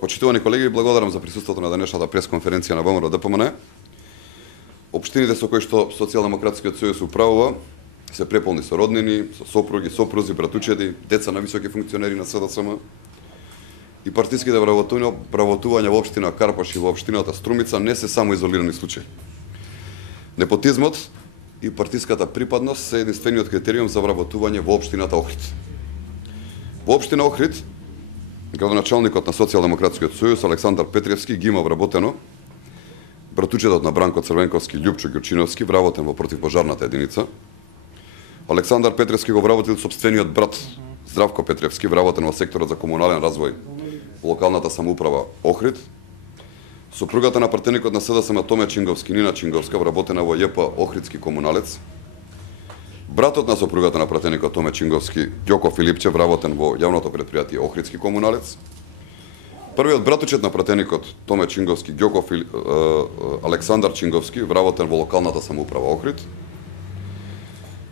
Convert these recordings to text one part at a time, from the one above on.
Почитувани колеги, благодарам за присуството на денешната пресконференција на ВМРО ДПМН. Општините со кои што Социјалдемократскиот сојуз управува се преполни со роднини, со сопруги, сопрузи, братучеди, деца на високи функционери на СДСМ и партиските вработувања во општина Карпаш и во општината Струмица не се само изолирани случаи. Непотизмот и партиската припадност се единствениот критериум за вработување во општината Охрид. Во општина Охрид, градоначалникот на Социјалдемократскиот сојуз Александар Петревски ги има вработено братучедот на Бранко Црвенковски Љупчо Ѓурчиновски, вработен во противпожарната единица. Александар Петревски го вработил сопствениот брат Здравко Петревски, вработен во секторот за комунален развој во локалната самоуправа Охрид. Сопругата на пратеникот на СДСМ Томе Чинговски, Нина Чинговска, вработена во ЈП Охридски комуналец. Братот на сопругата на пратеникот Томе Чинговски, Ѓоко Филипче, вработен во јавното предпријатие Охридски комуналец. Првиот братучет на пратеникот Томе Чинговски, Александар Чинговски, вработен во локалната самоуправа Охрид.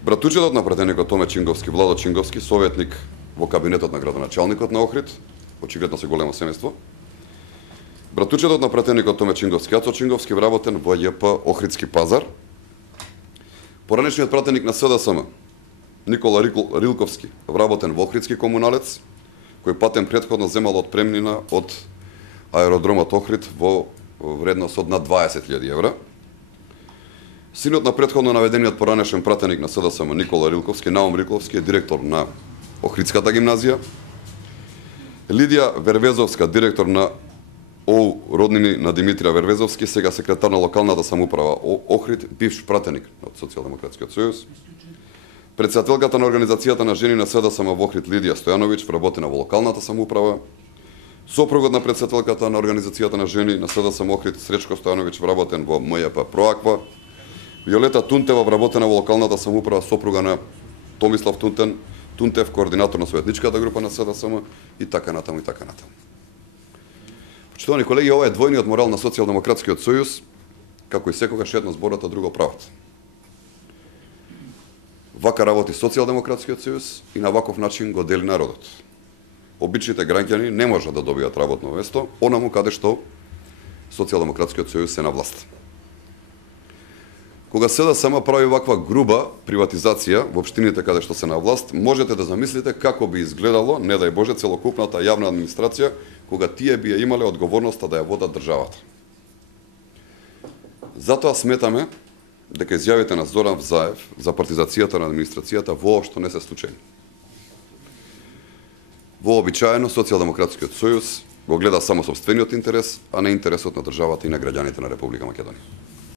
Братучетот на пратеникот Томе Чинговски, Владо Чинговски, советник во кабинетот на градоначалникот на Охрид, очигледно се големо семејство. Братучетот на пратеникот Томе Чинговски, Ацо Чинговски, вработен во ЈП Охридски пазар. Поранешниот пратеник на СДСМ, Никола Рилковски, вработен во Охридски комуналец, кој патен претходно земал отпремнина од аеродромот Охрид во вредност од над 20.000 евра. Синот на претходно наведениот поранешен пратеник на СДСМ Никола Рилковски, Наум Рилковски, е директор на Охридската гимназија. Лидија Вервезовска, директор на ОУ роднини на Димитрија Вервезовски, сега секретар на локалната самоуправа Охрид, бивш пратеник од Социјалдемократскиот сојуз. Председателката на организацијата на жени на СДСМ во Охрид Лидија Стојановиќ, вработена во локалната самоуправа. Сопругот на председателката на организацијата на жени на СДСМ Охрид Сречко Стојановиќ, вработен во МЈП Проаква. Виолета Тунтева, вработена во локалната самоуправа, сопруга на Томислав Тунтев, координатор на советничката група на СДСМ и така натаму и така натаму. Почитувани колеги, ова е двојниот морал на Социјалдемократскиот сојуз, како и секогаш едно зборот, а друго правот. Вака работи Социјалдемократскиот сојуз и на ваков начин го дели народот. Обичните граѓани не можат да добијат работно место онаму каде што Социјалдемократскиот сојуз се на власт. Кога СДСМ прави ваква груба приватизација во општините каде што се на власт, можете да замислите како би изгледало, не дај Боже, целокупната јавна администрација, кога тие би ја имале одговорноста да ја водат државата. Затоа сметаме дека изјавите на Зоран Взаев за партизацијата на администрацијата воопшто не се случајни. Вообичаено Социјалдемократскиот сојуз го гледа само сопствениот интерес, а не интересот на државата и на граѓаните на Република Македонија.